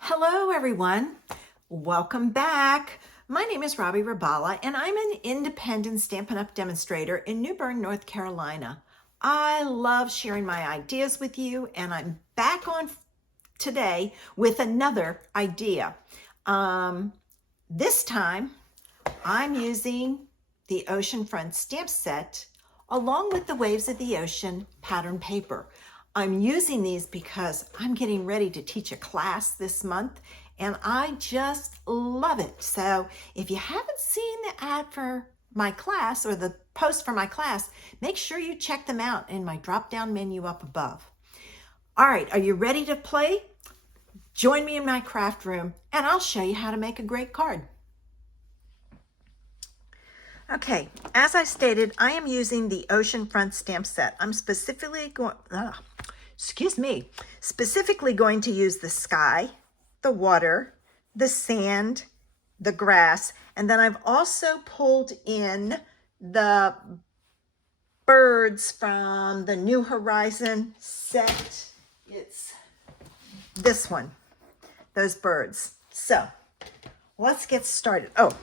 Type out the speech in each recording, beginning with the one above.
Hello, everyone. Welcome back. My name is Robbie Rabala, and I'm an independent Stampin' Up! Demonstrator in New Bern, North Carolina. I love sharing my ideas with you, and I'm back on today with another idea. This time, I'm using the Oceanfront stamp set along with the Waves of the Ocean pattern paper. I'm using these because I'm getting ready to teach a class this month and I just love it. So if you haven't seen the ad for my class or the post for my class, make sure you check them out in my drop-down menu up above. All right, are you ready to play? Join me in my craft room and I'll show you how to make a great card. Okay, as I stated, I am using the Oceanfront stamp set. I'm specifically going to use the sky, the water, the sand, the grass, and then I've also pulled in the birds from the New Horizon set. It's this one, those birds. So let's get started. Oh,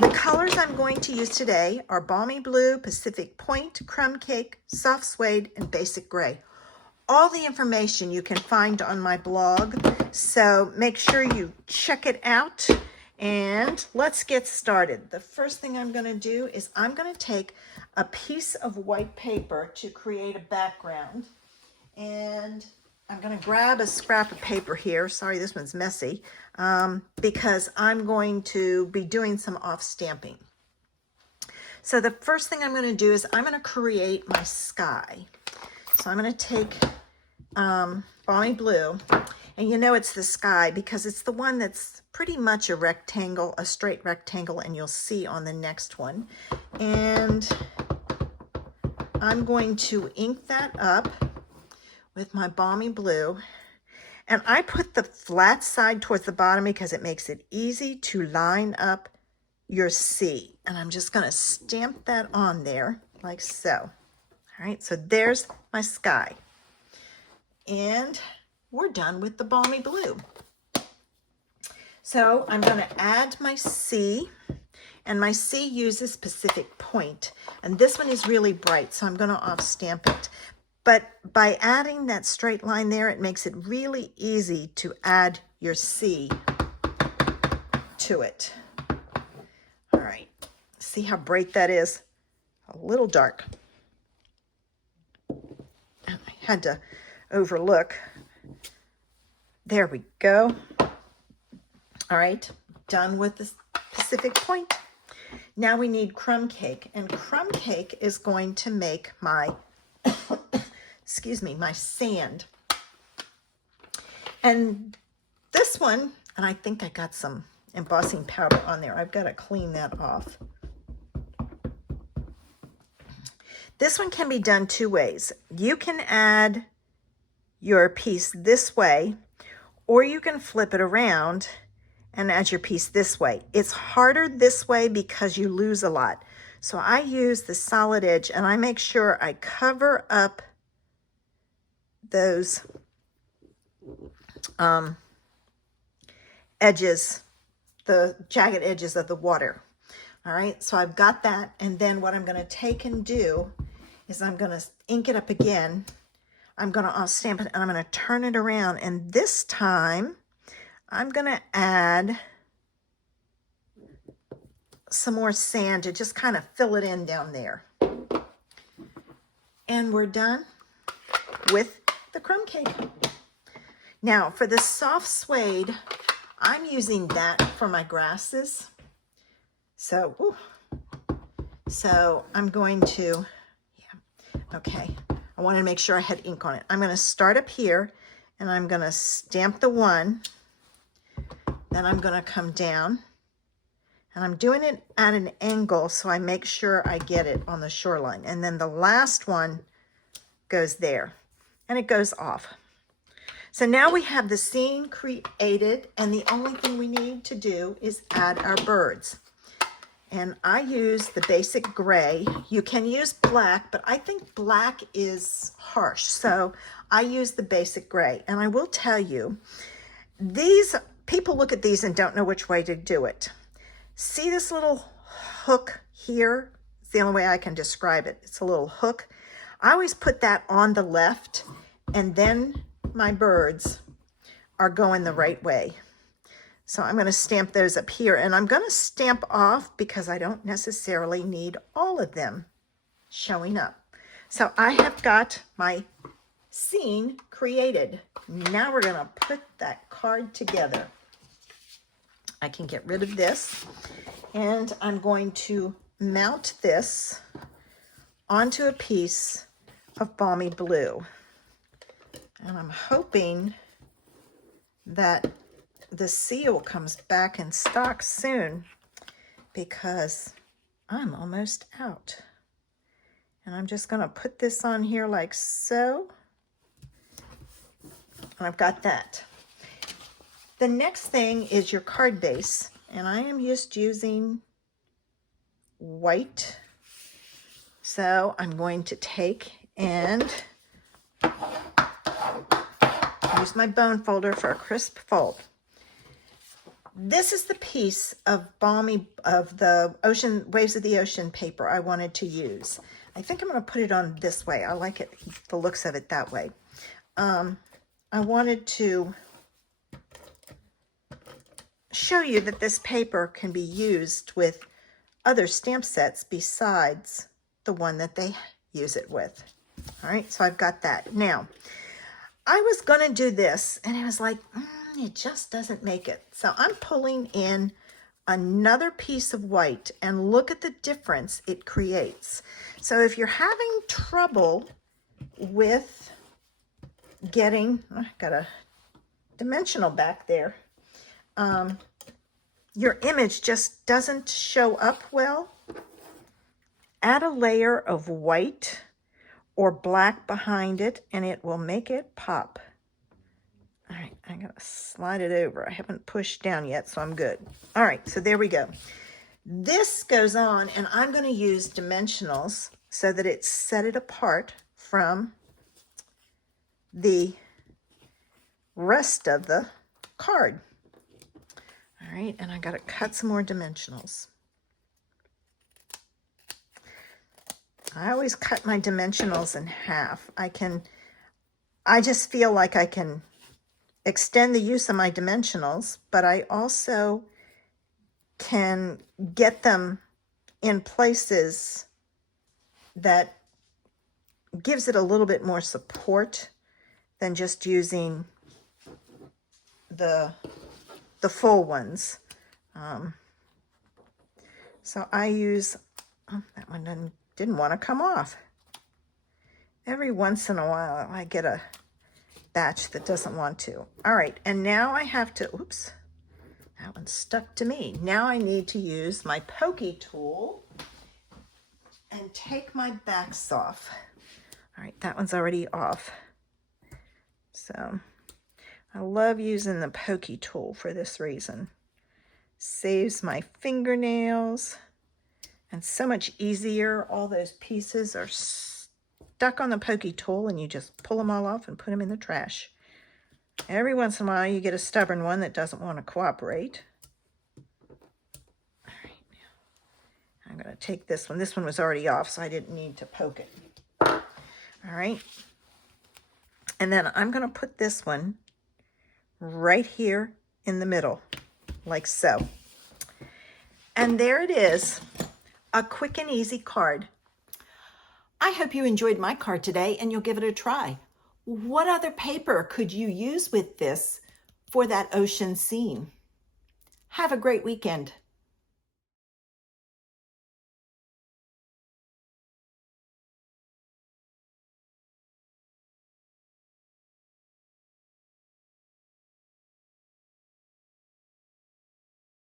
the colors I'm going to use today are Balmy Blue, Pacific Point, Crumb Cake, Soft Suede, and Basic Gray. All the information you can find on my blog, so make sure you check it out, and let's get started. The first thing I'm going to do is I'm going to take a piece of white paper to create a background, and I'm going to grab a scrap of paper here. Sorry, this one's messy, because I'm going to be doing some off stamping. So the first thing I'm going to do is I'm going to create my sky. So I'm going to take Balmy Blue, and you know it's the sky because it's the one that's pretty much a rectangle, a straight rectangle, and you'll see on the next one. And I'm going to ink that up with my Balmy Blue, and I put the flat side towards the bottom because it makes it easy to line up your C. And I'm just going to stamp that on there like so. All right, so there's my sky. And we're done with the Balmy Blue. So I'm going to add my C, and my C uses Pacific Point. And this one is really bright, so I'm going to off stamp it. But by adding that straight line there, it makes it really easy to add your C to it. All right, see how bright that is? A little dark. I had to overlook. There we go. All right, done with the Pacific Point. Now we need Crumb Cake, and Crumb Cake is going to make my excuse me, my sand. And this one, and I think I got some embossing powder on there. I've got to clean that off. This one can be done two ways. You can add your piece this way, or you can flip it around and add your piece this way. It's harder this way because you lose a lot. So I use the solid edge, and I make sure I cover up those edges, the jagged edges of the water. All right, so I've got that, and then what I'm going to take and do is I'm going to ink it up again. I'm going to stamp it, and I'm going to turn it around, and this time I'm going to add some more sand to just kind of fill it in down there. And we're done with the Crumb Cake. Now for the soft suede, I'm using that for my grasses. So I'm going to, okay, I want to make sure I had ink on it. I'm going to start up here, and I'm going to stamp the one, then I'm going to come down, and I'm doing it at an angle so I make sure I get it on the shoreline, and then the last one goes there, and it goes off. So now we have the scene created, and the only thing we need to do is add our birds. And I use the basic gray. You can use black, but I think black is harsh, so I use the basic gray. And I will tell you, These people look at these and don't know which way to do it. See this little hook here? It's the only way I can describe it. It's a little hook. I always put that on the left, and then my birds are going the right way. So I'm going to stamp those up here, and I'm going to stamp off because I don't necessarily need all of them showing up. So I have got my scene created. Now we're going to put that card together. I can get rid of this, and I'm going to mount this onto a piece of Balmy Blue. And I'm hoping that the seal comes back in stock soon, because I'm almost out. And I'm just going to put this on here like so. And I've got that. The next thing is your card base, and I am just using white. So I'm going to take and use my bone folder for a crisp fold. This is the piece of the Ocean Waves of the Ocean paper I wanted to use. I think I'm going to put it on this way. I like it, the looks of it that way. I wanted to show you that this paper can be used with other stamp sets besides the one that they use it with. All right, so I've got that. Now, I was going to do this, and I was like, it just doesn't make it. So I'm pulling in another piece of white, and look at the difference it creates. So if you're having trouble with getting, I got a dimensional back there, your image just doesn't show up well, add a layer of white or black behind it, and it will make it pop. All right, I'm going to slide it over. I haven't pushed down yet, so I'm good. All right, so there we go. This goes on, and I'm going to use dimensionals so that it set it apart from the rest of the card. All right, and I got to cut some more dimensionals. I always cut my dimensionals in half. I just feel like I can extend the use of my dimensionals, but I also can get them in places that gives it a little bit more support than just using the full ones. So I use, oh, that one didn't want to come off. Every once in a while I get a batch that doesn't want to. All right, and now I have to, oops, that one stuck to me. Now I need to use my pokey tool and take my backs off. All right, that one's already off. So I love using the pokey tool for this reason. Saves my fingernails, and so much easier. All those pieces are stuck on the pokey tool, and you just pull them all off and put them in the trash. Every once in a while you get a stubborn one that doesn't want to cooperate. All right, now I'm going to take this one. This one was already off, so I didn't need to poke it. All right, and then I'm going to put this one right here in the middle, like so. And there it is, a quick and easy card. I hope you enjoyed my card today and you'll give it a try. What other paper could you use with this for that ocean scene? Have a great weekend.